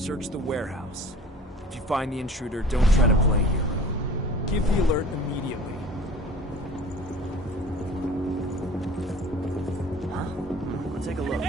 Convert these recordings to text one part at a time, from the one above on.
Search the warehouse. If you find the intruder, don't try to play hero. Give the alert immediately. Huh? Let's take a look.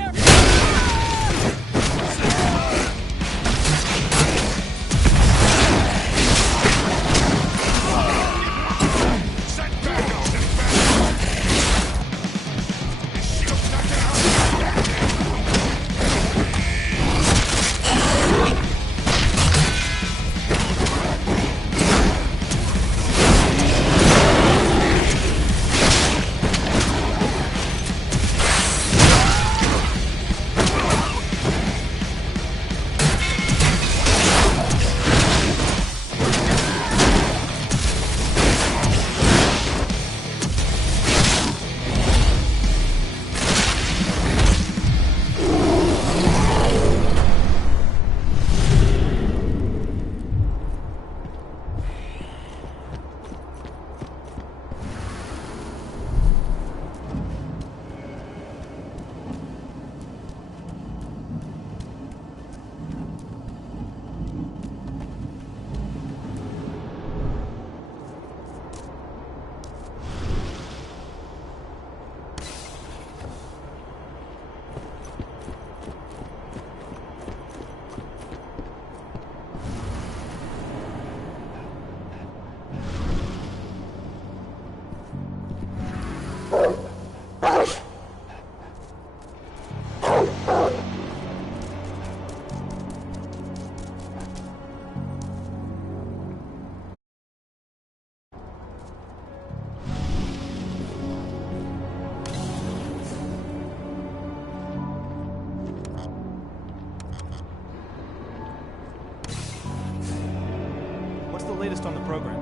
Latest on the program.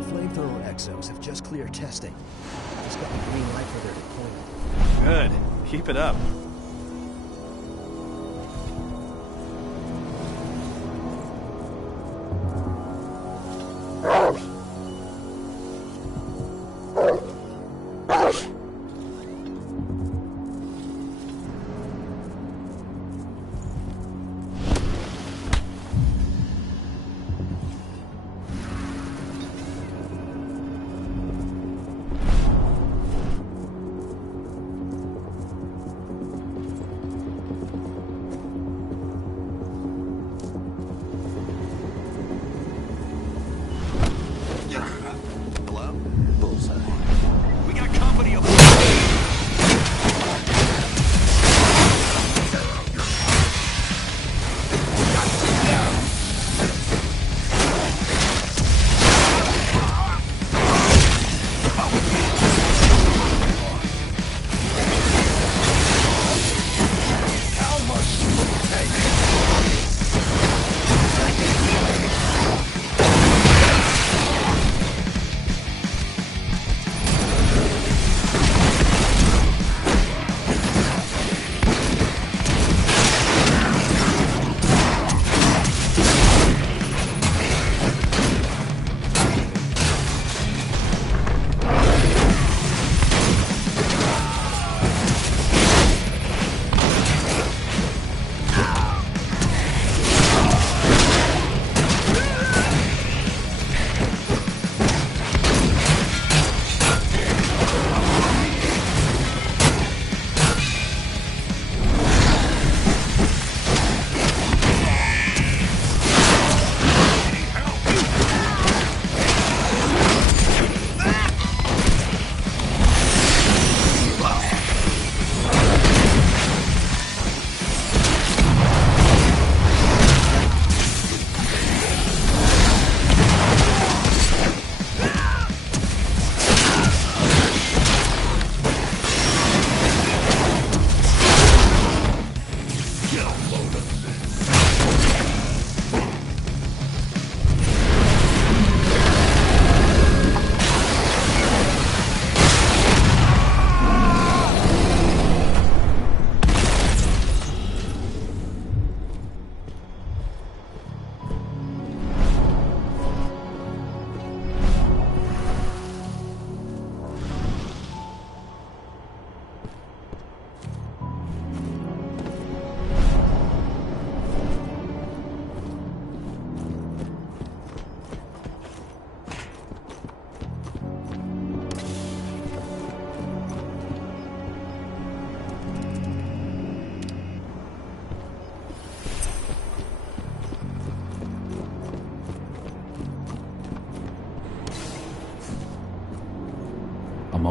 The flamethrower exos have just cleared testing. Just got the green light for their deployment. Good. Keep it up.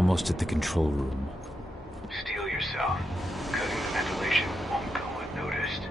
almost at the control room. Steel yourself. Cutting the ventilation won't go unnoticed.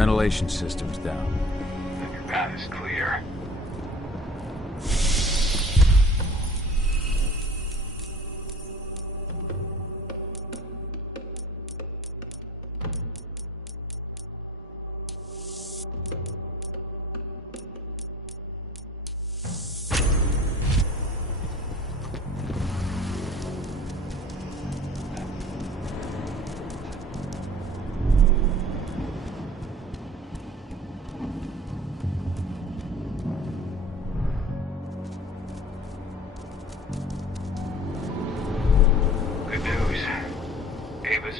Ventilation system's down. Then your path is clear.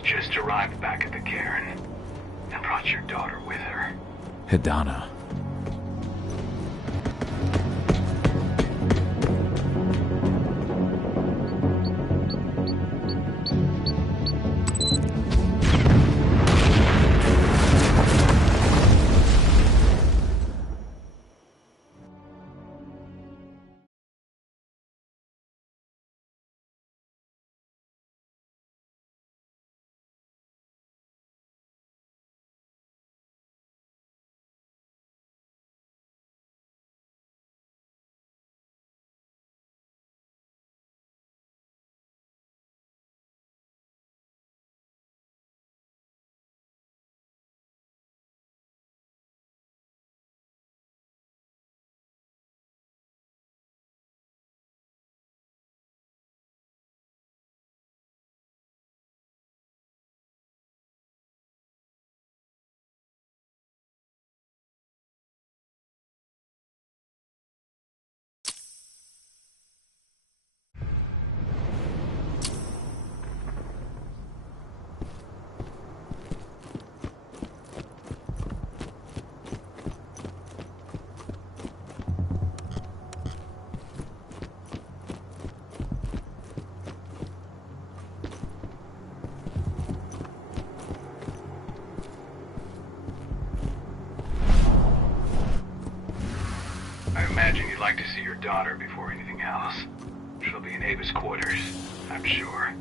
Just arrived back at the cairn and brought your daughter with her. Hidana. I imagine you'd like to see your daughter before anything else. She'll be in Ava's quarters, I'm sure.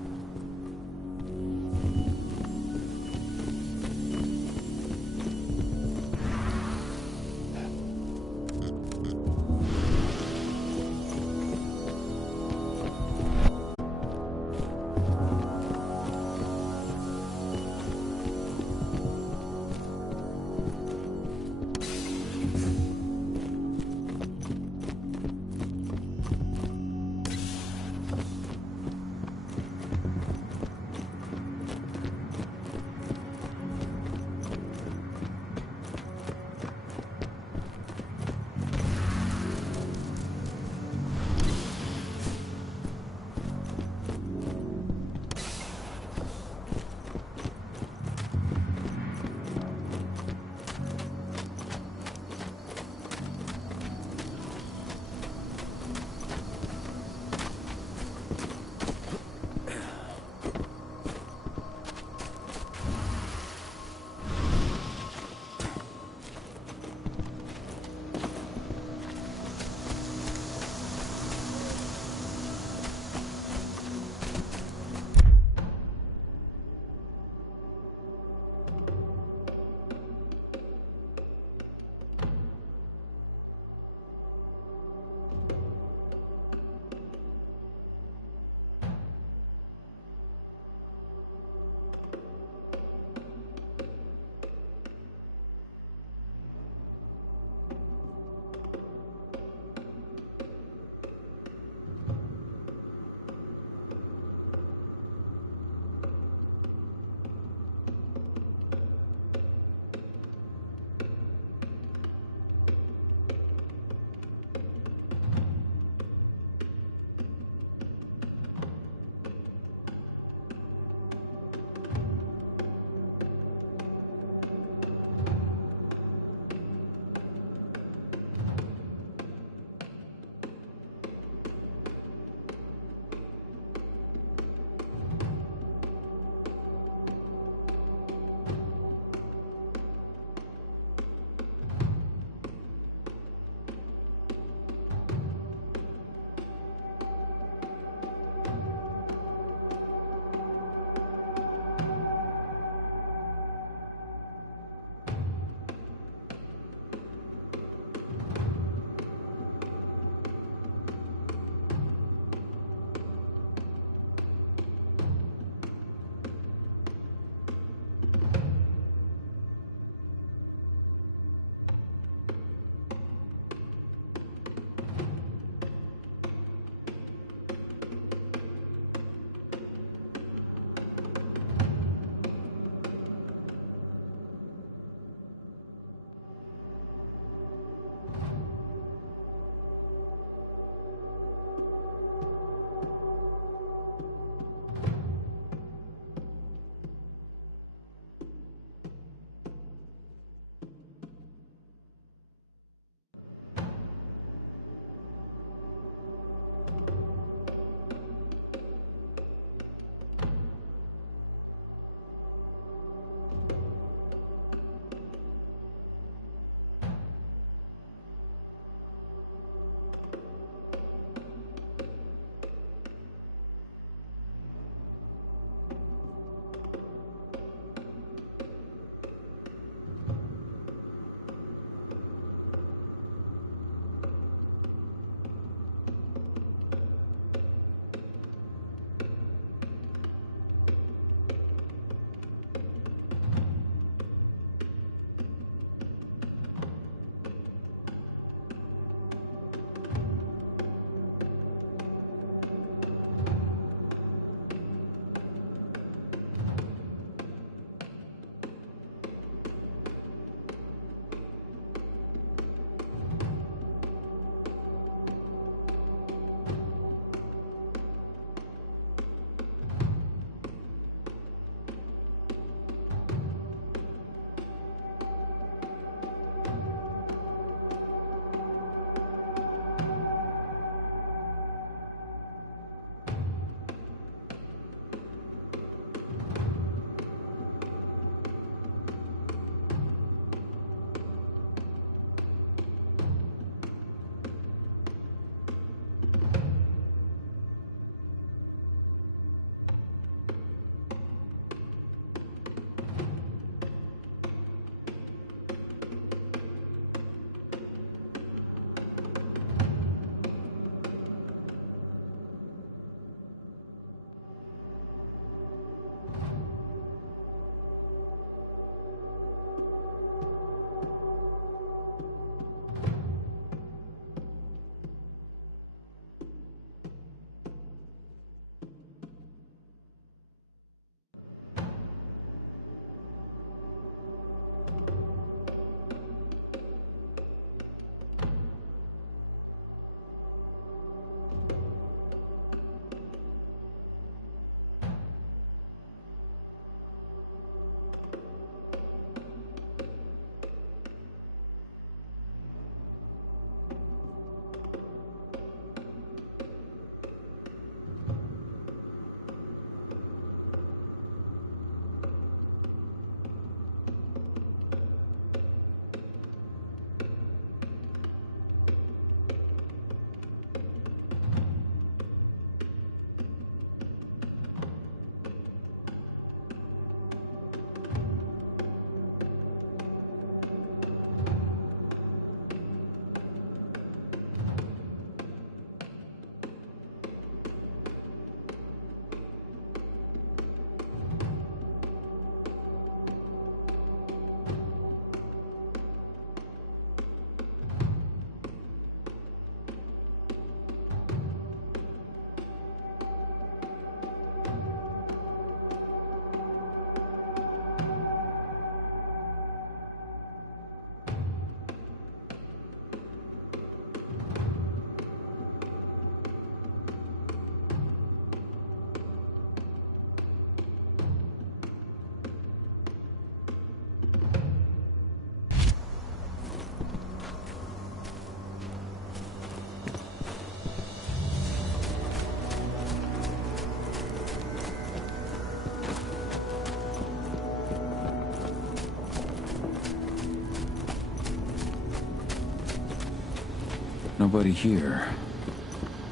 nobody here.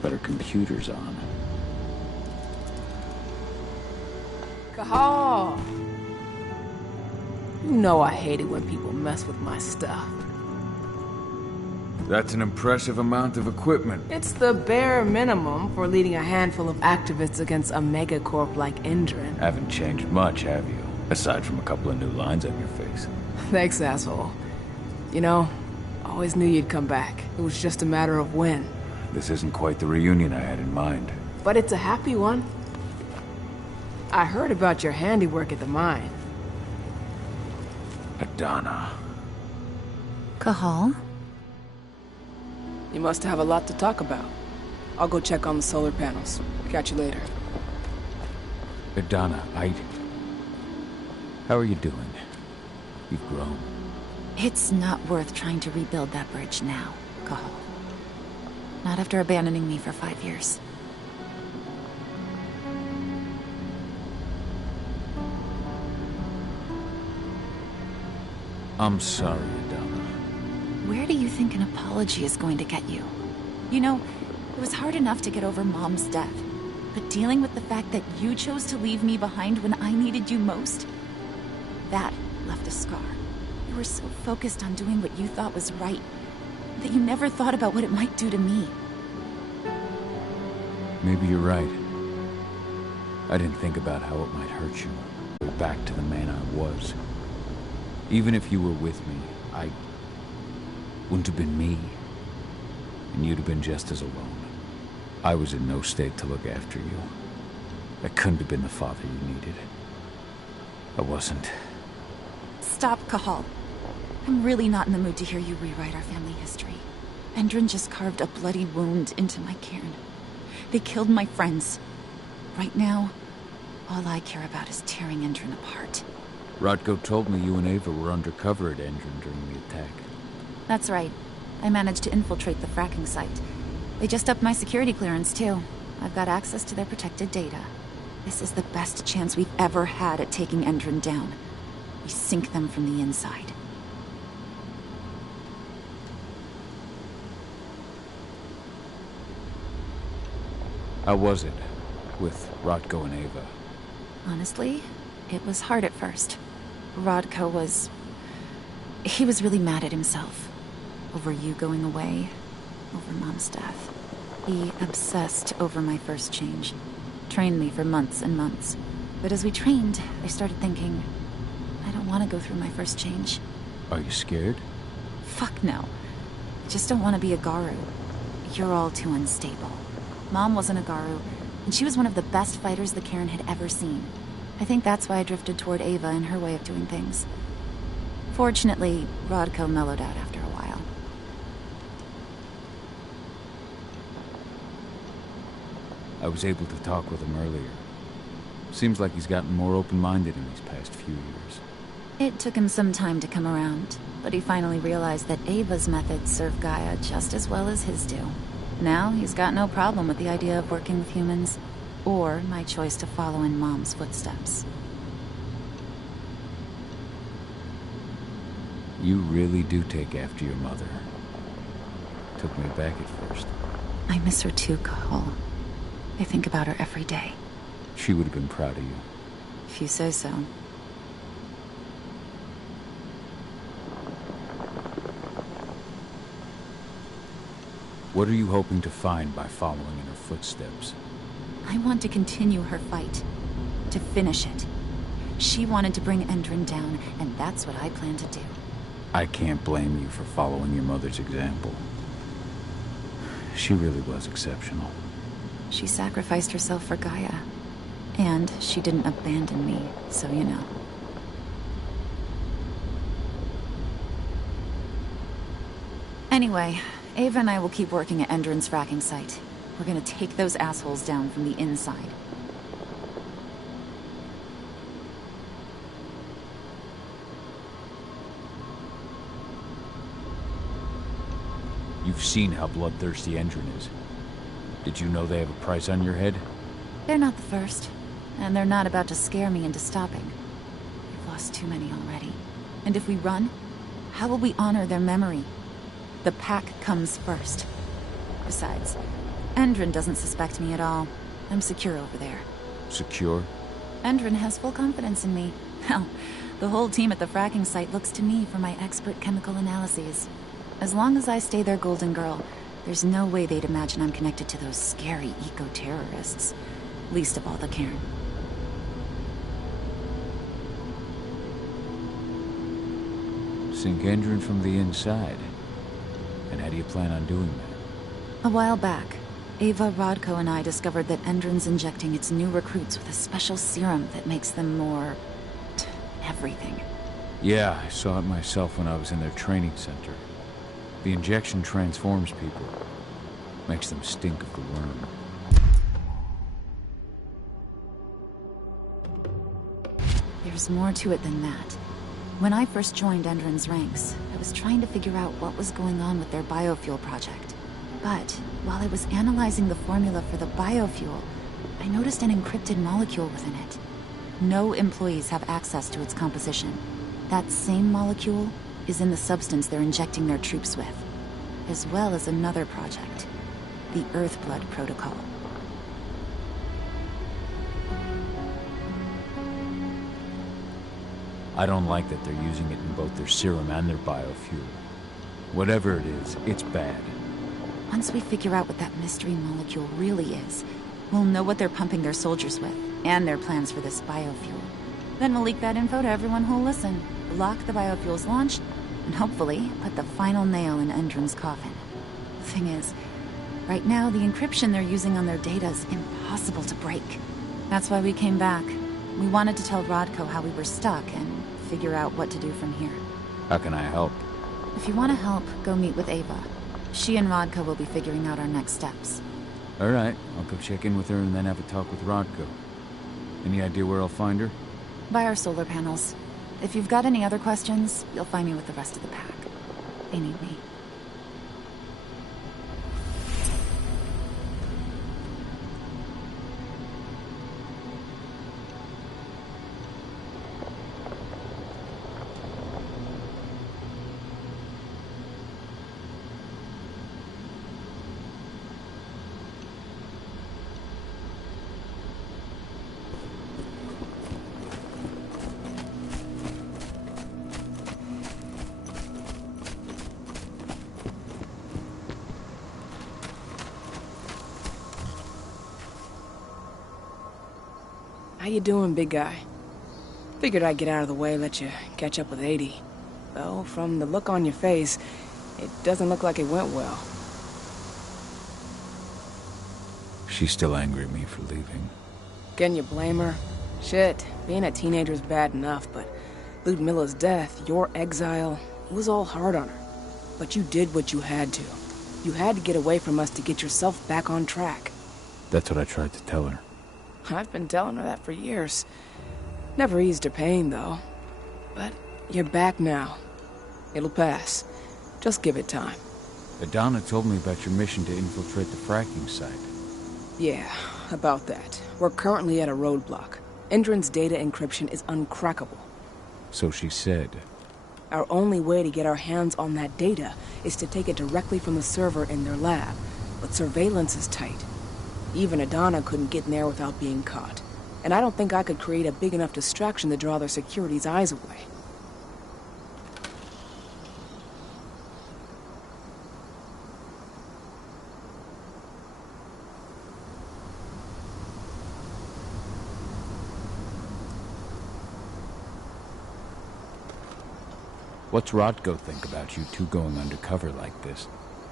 But her computer's on. Cahal! You know I hate it when people mess with my stuff. That's an impressive amount of equipment. It's the bare minimum for leading a handful of activists against a megacorp like Endrin. Haven't changed much, have you? Aside from a couple of new lines on your face. Thanks, asshole. You know, I always knew you'd come back. It was just a matter of when. This isn't quite the reunion I had in mind. But it's a happy one. I heard about your handiwork at the mine. Adana. Cahal? You must have a lot to talk about. I'll go check on the solar panels. Catch you later. Adana, how are you doing? You've grown. It's not worth trying to rebuild that bridge now, Cahal. Not after abandoning me for 5 years. I'm sorry, Adana. Where do you think an apology is going to get you? You know, it was hard enough to get over Mom's death. But dealing with the fact that you chose to leave me behind when I needed you most, that left a scar. You were so focused on doing what you thought was right, that you never thought about what it might do to me. Maybe you're right. I didn't think about how it might hurt you. Go back to the man I was. Even if you were with me, I wouldn't have been me. And you'd have been just as alone. I was in no state to look after you. I couldn't have been the father you needed. I wasn't. Stop, Cahal. I'm really not in the mood to hear you rewrite our family history. Endrin just carved a bloody wound into my cairn. They killed my friends. Right now, all I care about is tearing Endrin apart. Rodko told me you and Ava were undercover at Endrin during the attack. That's right. I managed to infiltrate the fracking site. They just upped my security clearance, too. I've got access to their protected data. This is the best chance we've ever had at taking Endrin down. We sink them from the inside. How was it with Rodko and Ava? Honestly, it was hard at first. Rodko was... he was really mad at himself. Over you going away. Over Mom's death. He obsessed over my first change. Trained me for months and months. But as we trained, I started thinking, I don't want to go through my first change. Are you scared? Fuck no. I just don't want to be a Garu. You're all too unstable. Mom wasn't a Garu, and she was one of the best fighters the Cairn had ever seen. I think that's why I drifted toward Ava and her way of doing things. Fortunately, Rodko mellowed out after a while. I was able to talk with him earlier. Seems like he's gotten more open-minded in these past few years. It took him some time to come around, but he finally realized that Ava's methods serve Gaia just as well as his do. Now he's got no problem with the idea of working with humans, or my choice to follow in Mom's footsteps. You really do take after your mother. Took me back at first. I miss her too, Cahal. I think about her every day. She would have been proud of you. If you say so. What are you hoping to find by following in her footsteps? I want to continue her fight. To finish it. She wanted to bring Endrin down, and that's what I plan to do. I can't blame you for following your mother's example. She really was exceptional. She sacrificed herself for Gaia. And she didn't abandon me, so you know. Anyway, Ava and I will keep working at Endrin's fracking site. We're gonna take those assholes down from the inside. You've seen how bloodthirsty Endrin is. Did you know they have a price on your head? They're not the first. And they're not about to scare me into stopping. We've lost too many already. And if we run, how will we honor their memory? The pack comes first. Besides, Endrin doesn't suspect me at all. I'm secure over there. Secure? Endrin has full confidence in me. Hell, the whole team at the fracking site looks to me for my expert chemical analyses. As long as I stay their golden girl, there's no way they'd imagine I'm connected to those scary eco-terrorists. Least of all the Cairn. Sink Endrin from the inside. And how do you plan on doing that? A while back, Ava, Rodko, and I discovered that Endrin's injecting its new recruits with a special serum that makes them more... everything. Yeah, I saw it myself when I was in their training center. The injection transforms people. Makes them stink of the worm. There's more to it than that. When I first joined Endrin's ranks, I was trying to figure out what was going on with their biofuel project. But while I was analyzing the formula for the biofuel, I noticed an encrypted molecule within it. No employees have access to its composition. That same molecule is in the substance they're injecting their troops with, as well as another project, the EarthBlood protocol. I don't like that they're using it in both their serum and their biofuel. Whatever it is, it's bad. Once we figure out what that mystery molecule really is, we'll know what they're pumping their soldiers with, and their plans for this biofuel. Then we'll leak that info to everyone who'll listen, block the biofuel's launch, and hopefully put the final nail in Endrin's coffin. The thing is, right now the encryption they're using on their data is impossible to break. That's why we came back. We wanted to tell Rodko how we were stuck and figure out what to do from here. How can I help? If you want to help, go meet with Ava. She and Rodko will be figuring out our next steps. All right, I'll go check in with her and then have a talk with Rodko. Any idea where I'll find her? By our solar panels. If you've got any other questions, you'll find me with the rest of the pack. They need me. How you doing, big guy? Figured I'd get out of the way, let you catch up with 80. Though, from the look on your face, it doesn't look like it went well. She's still angry at me for leaving. Can you blame her? Shit, being a teenager's bad enough, but Ludmilla's death, your exile, it was all hard on her. But you did what you had to. You had to get away from us to get yourself back on track. That's what I tried to tell her. I've been telling her that for years. Never eased her pain, though. But you're back now. It'll pass. Just give it time. Adana told me about your mission to infiltrate the fracking site. Yeah, about that. We're currently at a roadblock. Endrin's data encryption is uncrackable. So she said. Our only way to get our hands on that data is to take it directly from the server in their lab. But surveillance is tight. Even Adana couldn't get in there without being caught. And I don't think I could create a big enough distraction to draw their security's eyes away. What's Rodko think about you two going undercover like this?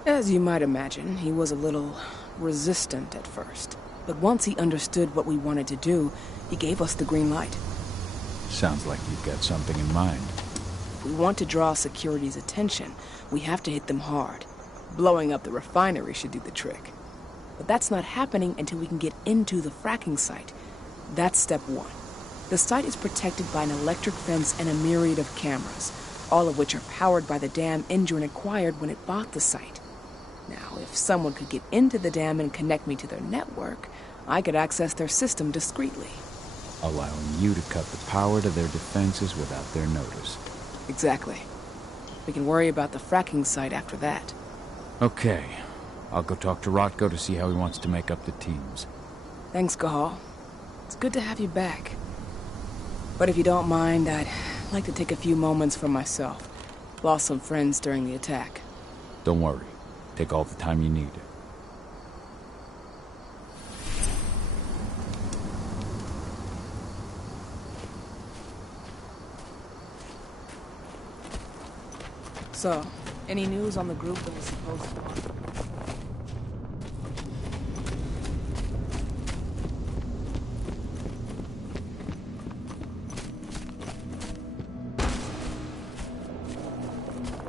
As you might imagine, he was a little resistant at first. But once he understood what we wanted to do, he gave us the green light. Sounds like you've got something in mind. If we want to draw security's attention, we have to hit them hard. Blowing up the refinery should do the trick. But that's not happening until we can get into the fracking site. That's step one. The site is protected by an electric fence and a myriad of cameras, all of which are powered by the dam Endrin acquired when it bought the site. Now, if someone could get into the dam and connect me to their network, I could access their system discreetly. Allowing you to cut the power to their defenses without their notice. Exactly. We can worry about the fracking site after that. Okay. I'll go talk to Rotko to see how he wants to make up the teams. Thanks, Cahal. It's good to have you back. But if you don't mind, I'd like to take a few moments for myself. Lost some friends during the attack. Don't worry. Take all the time you need. So, any news on the group that was supposed to...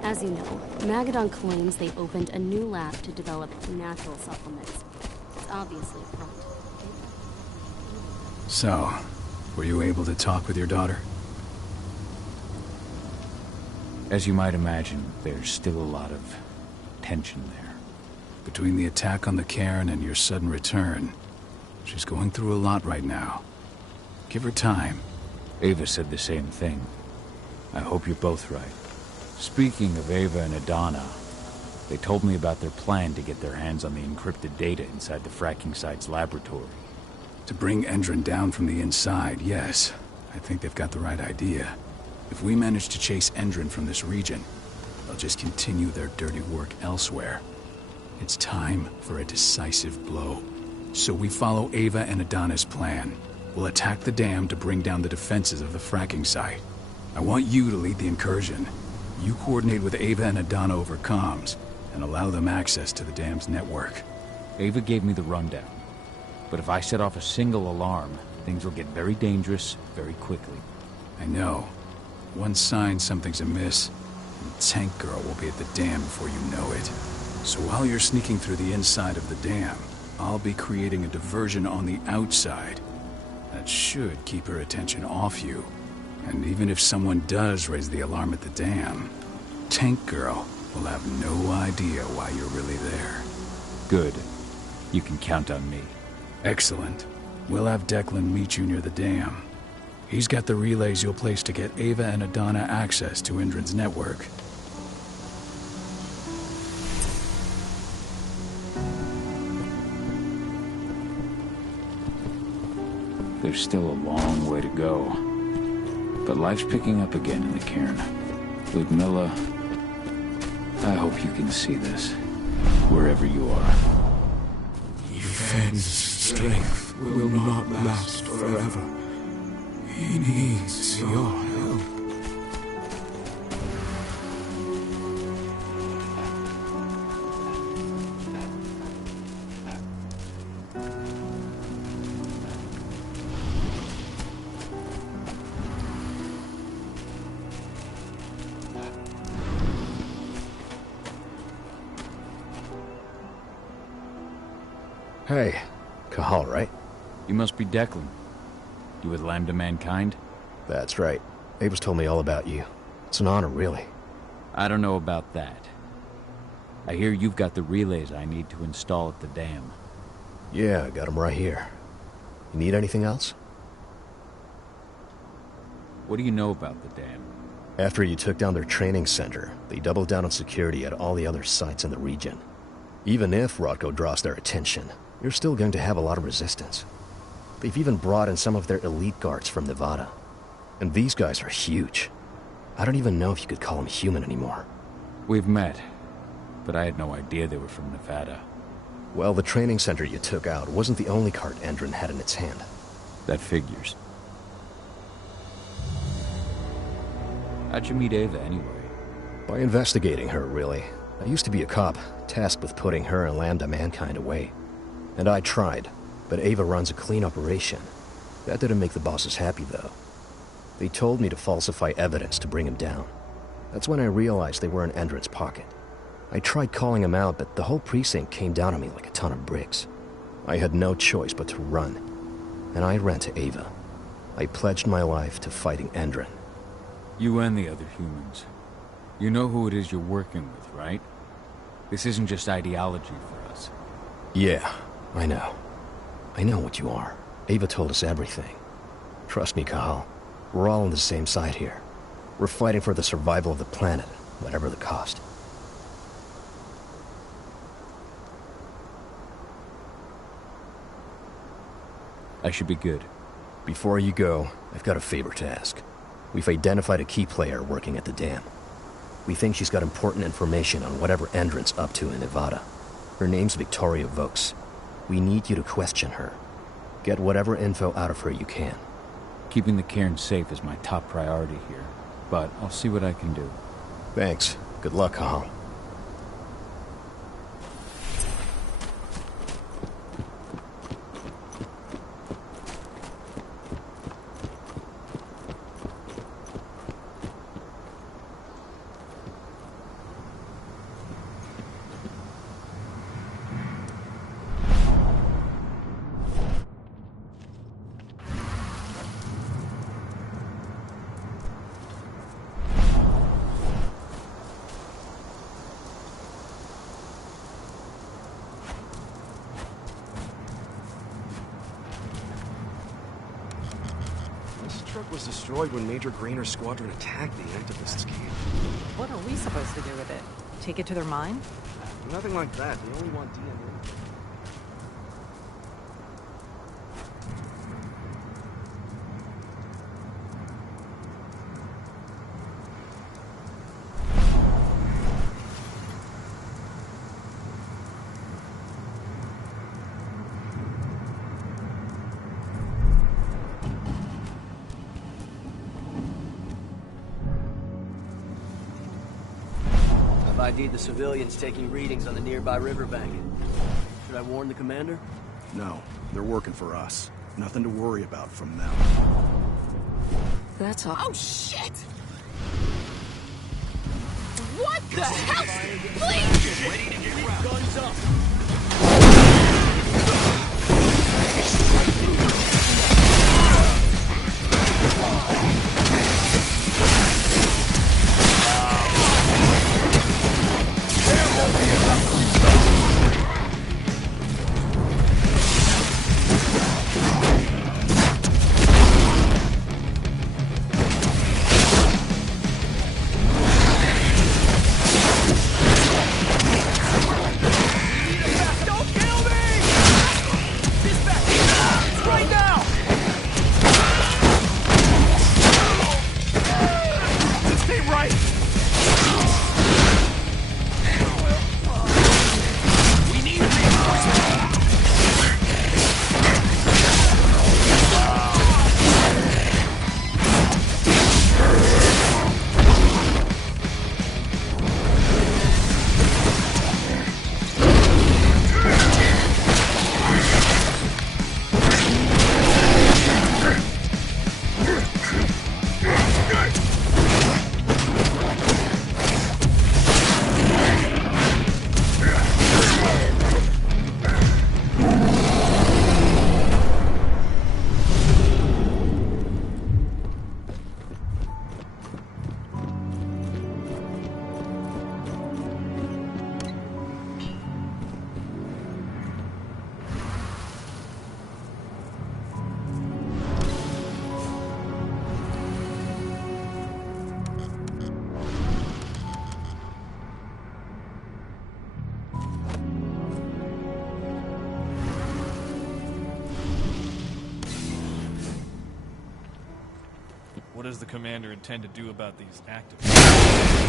As you know, Magadon claims they opened a new lab to develop natural supplements. It's obviously a front. So, were you able to talk with your daughter? As you might imagine, there's still a lot of tension there. Between the attack on the cairn and your sudden return, she's going through a lot right now. Give her time. Ava said the same thing. I hope you're both right. Speaking of Ava and Adana, they told me about their plan to get their hands on the encrypted data inside the fracking site's laboratory. To bring Endron down from the inside, yes. I think they've got the right idea. If we manage to chase Endron from this region, they'll just continue their dirty work elsewhere. It's time for a decisive blow. So we follow Ava and Adana's plan. We'll attack the dam to bring down the defenses of the fracking site. I want you to lead the incursion. You coordinate with Ava and Adana over comms, and allow them access to the dam's network. Ava gave me the rundown. But if I set off a single alarm, things will get very dangerous very quickly. I know. One sign something's amiss, and Tank Girl will be at the dam before you know it. So while you're sneaking through the inside of the dam, I'll be creating a diversion on the outside. That should keep her attention off you. And even if someone does raise the alarm at the dam, Tank Girl will have no idea why you're really there. Good. You can count on me. Excellent. We'll have Declan meet you near the dam. He's got the relays you'll place to get Ava and Adana access to Endron's network. There's still a long way to go. But life's picking up again in the cairn. Ludmilla, I hope you can see this, wherever you are. Yevhen's strength will not last forever. He needs your help. Hey, Cahal, right? You must be Declan. You with Lambda Mankind? That's right. Ava's told me all about you. It's an honor, really. I don't know about that. I hear you've got the relays I need to install at the dam. Yeah, I got them right here. You need anything else? What do you know about the dam? After you took down their training center, they doubled down on security at all the other sites in the region. Even if Rotko draws their attention, you're still going to have a lot of resistance. They've even brought in some of their elite guards from Nevada. And these guys are huge. I don't even know if you could call them human anymore. We've met, but I had no idea they were from Nevada. Well, the training center you took out wasn't the only cart Endron had in its hand. That figures. How'd you meet Ava, anyway? By investigating her, really. I used to be a cop, tasked with putting her and Lambda Mankind away. And I tried, but Ava runs a clean operation. That didn't make the bosses happy, though. They told me to falsify evidence to bring him down. That's when I realized they were in Endron's pocket. I tried calling him out, but the whole precinct came down on me like a ton of bricks. I had no choice but to run. And I ran to Ava. I pledged my life to fighting Endron. You and the other humans. You know who it is you're working with, right? This isn't just ideology for us. Yeah, I know. I know what you are. Ava told us everything. Trust me, Cahal. We're all on the same side here. We're fighting for the survival of the planet, whatever the cost. I should be good. Before you go, I've got a favor to ask. We've identified a key player working at the dam. We think she's got important information on whatever Endron's up to in Nevada. Her name's Victoria Vokes. We need you to question her. Get whatever info out of her you can. Keeping the cairn safe is my top priority here, but I'll see what I can do. Thanks. Good luck, Cahal. Was destroyed when Major Grainer's squadron attacked the activists' camp. What are we supposed to do with it? Take it to their mine? Nothing like that. They only want DNA. ID'd the civilians taking readings on the nearby riverbank. Should I warn the commander? No, they're working for us. Nothing to worry about from them. That's all. Oh, shit! What the hell? Please! Get ready to get round. Guns up! What does the commander intend to do about these activists?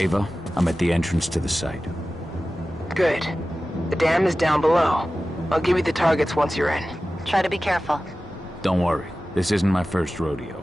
Ava, I'm at the entrance to the site. Good. The dam is down below. I'll give you the targets once you're in. Try to be careful. Don't worry, this isn't my first rodeo.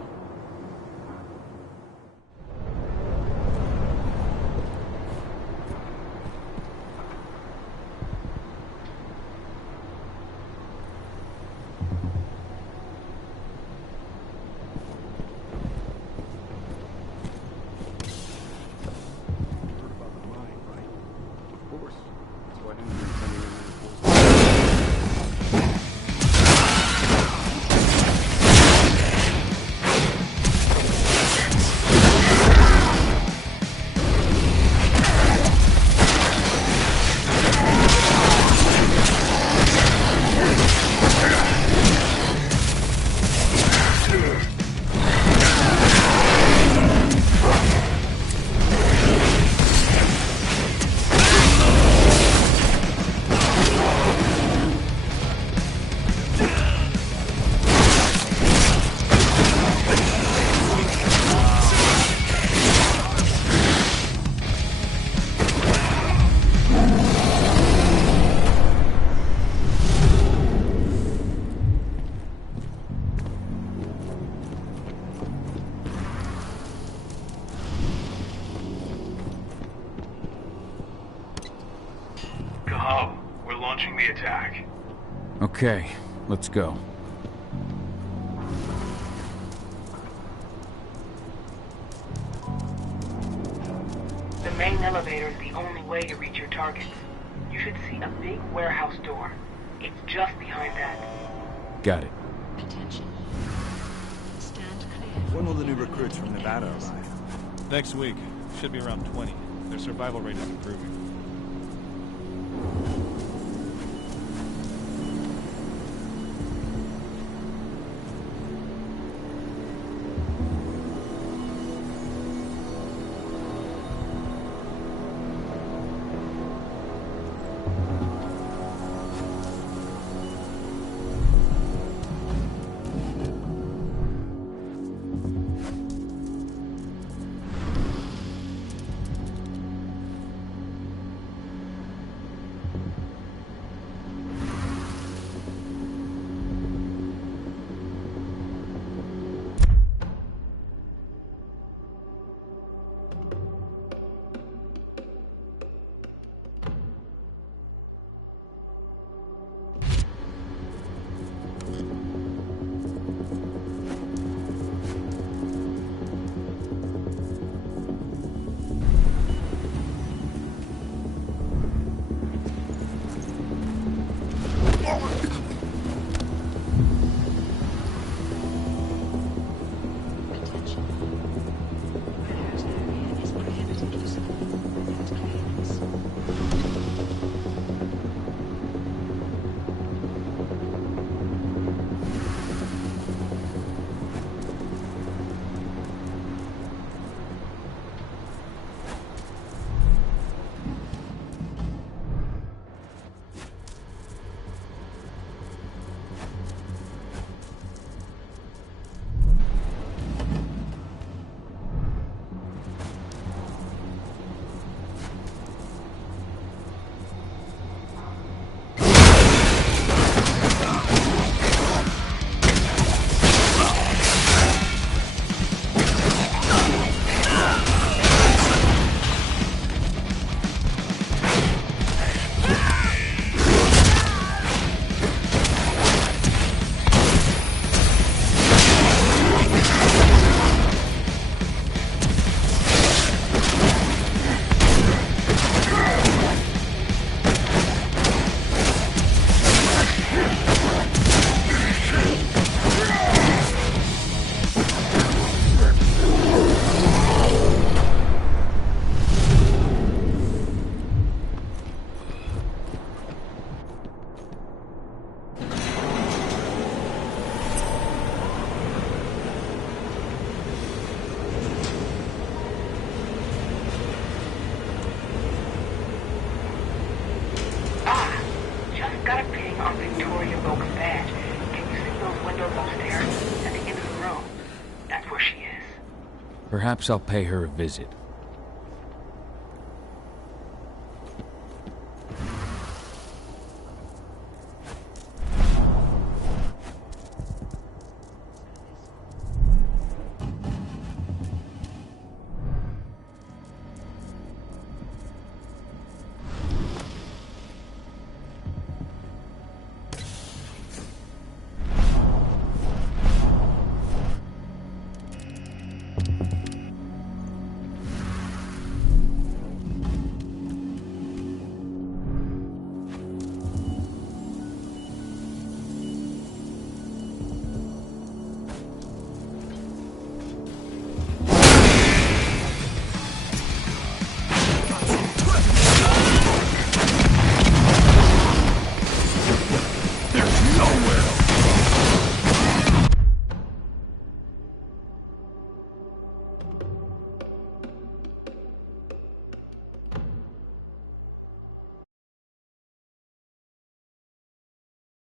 Launching the attack. Okay, let's go. The main elevator is the only way to reach your targets. You should see a big warehouse door. It's just behind that. Got it. Attention. Stand clear. When will the new recruits from Nevada arrive? Next week. Should be around 20. Their survival rate is improving. Perhaps I'll pay her a visit.